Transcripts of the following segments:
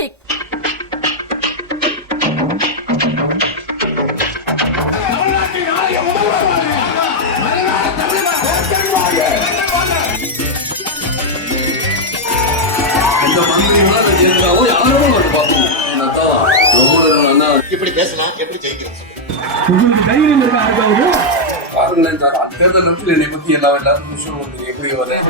Music எப்படி பேசலாம் எப்படி ஜெயிக்கிறேன் உங்களுக்கு தைரியம் இருக்கா அடுத்தாவது பத்தி எல்லாம் எல்லாரும் எப்படி வரேன்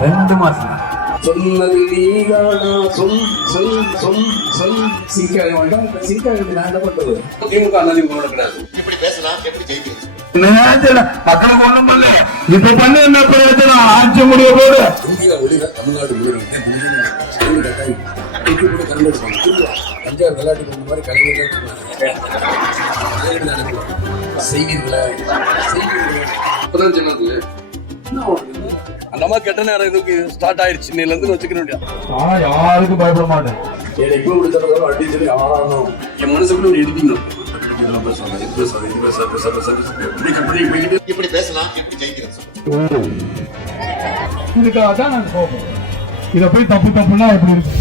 ரெண்டு மாசம். சொன்னது நீதானா? சொல் சொல் சொல் சொல். சிரிக்காத வேண்டாம் சிரிக்காத நான் என்ன பண்றது? திமுக அண்ணா திமுக கிடையாது. இப்படி பேசினா? எப்படி ஜெயிக்கிறது? சொல்லுங்க மக்களுக்கு ஒண்ணும் பண்ணல. இப்ப பண்ண என்ன பிரயோஜனம்? ஆட்சி முடிய போது தமிழ்நாடு தஞ்சாவூர் விளையாட்டு போன மாதிரி கலைஞர்கள் செய்வீர்களா இப்பதான் சொன்னது? அந்த அம்மா கெட்ட நேரம் இதுக்கு ஸ்டார்ட் ஆயிடுச்சு இன்னையில இருந்து வச்சுக்க வேண்டியது ஆனா யாருக்கும் பயப்பட மாட்டேன். என்னை இப்போ இப்படி தரதாலும் அடி சொல்லி ஆறானும் என் மனசுக்குள்ள ஒரு பேசாத. இப்படி போய்கிட்டு இப்படி இதுக்காக தான் நாங்க போவோம். இத போய் தப்பு தப்புன்னா எப்படி இருக்கு?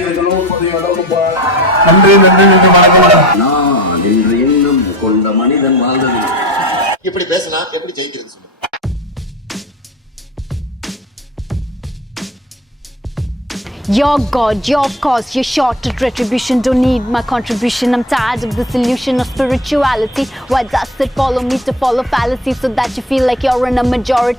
இருக்கணும். நன்றி நன்றி நன்றி. வணக்கம் நான் என்று எண்ணம் கொண்ட மனிதன் வாழ்ந்தது இப்படி பேசினா எப்படி ஜெயிக்கிறது சொல்லுங்க. Your God, your cause, your short retribution. Don't need my contribution. I'm tired of this illusion of spirituality. Why does it follow me to follow fallacy so that you feel like you're in a majority?